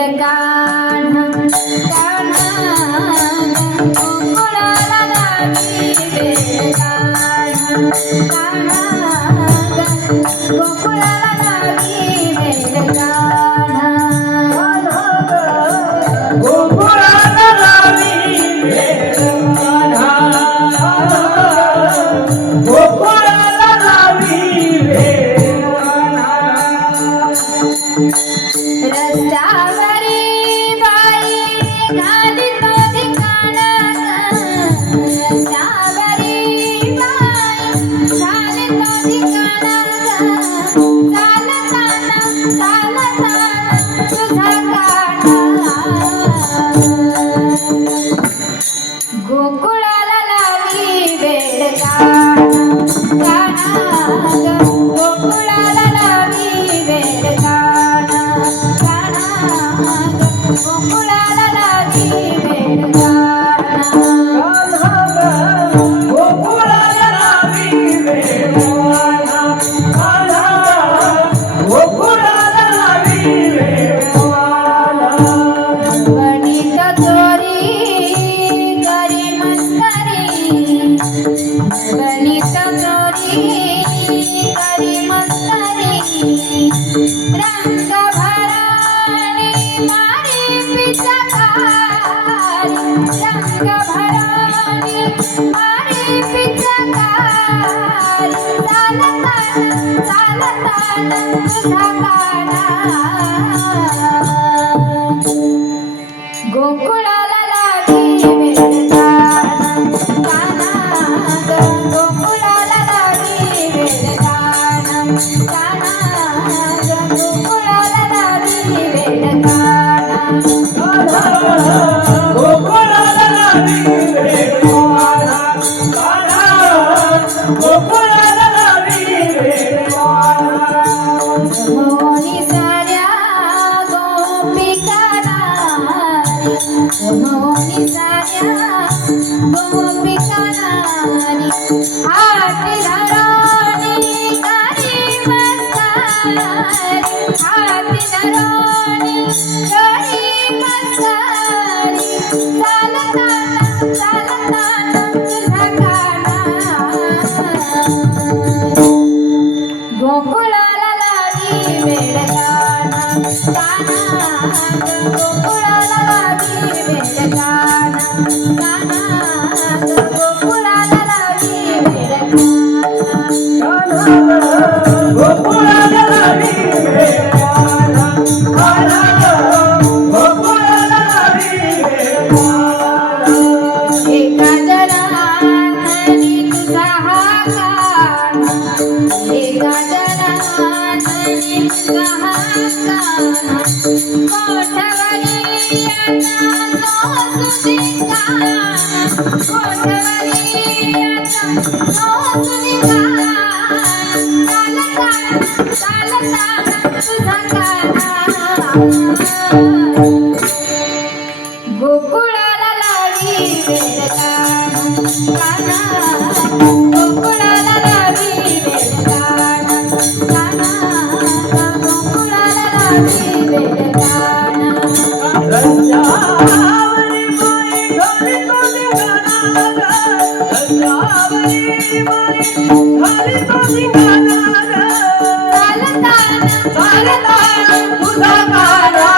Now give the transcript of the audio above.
कान्हा गोकुळाला लावी वेळ कान्हा गोकुळाला लावी वेळ कान्हा गोकुळाला लावी वेळ कान्हा गोकुळाला लावी वेळ रस्त्यावरी बाई घाली तो ठिकाणा रस्त्यावरी बाई घाली तो ठिकाणा चालताना तुझा काना गोकुळाला लावी वेळ काना गोकुळाला लावी वेळ काना गोकुळाला लावी वेळ गोकुळाला लावी वेळ गोकुळाला लावी वेळ गणित चोरी करी मस्करी गणित चोरी करी मस्करी रंग भरानी मारी पिचकारी रंग भरानी मारी पिचकारी चालताना तुझा काना गोकुळाला लावी वेळ कान्हा गोकुळाला लावी वेळ कान्हा गोकुळाला लावी वेळ गोकुळाला लावी वेळ गोकुळाला लावी वेळ मोनी साऱ्या गोपिकांना मोनी साऱ्या गोपिकांना हात धरोनी करी मस्करी हात धरोनी करी मस्करी चालताना तुझा काना गोकुळाला लावी वेळ कान्हा गोकुळाला लावी वेळ कान्हा गोकुळाला लावी वेळ गोकुळाला लावी वेळ गोकुळाला लावी वेळ एका जनानी तुझा हा कान्हा एका जनानी तुझा हा कान्हा कोठवरी आता तुझी कान्हा कोठवरी आता तुझी कान्हा चालताना तुझा कान्हा गोकुळाला लावी वेळ कान्हा गोकुळाला लावी वेळ कान्हा गोकुळाला लावी वेळ रस्त्यावरी बाई घाली तो ठिकाणा रस्त्यावरी बाई घाली तो ठिकाणा चालताना तुझा काना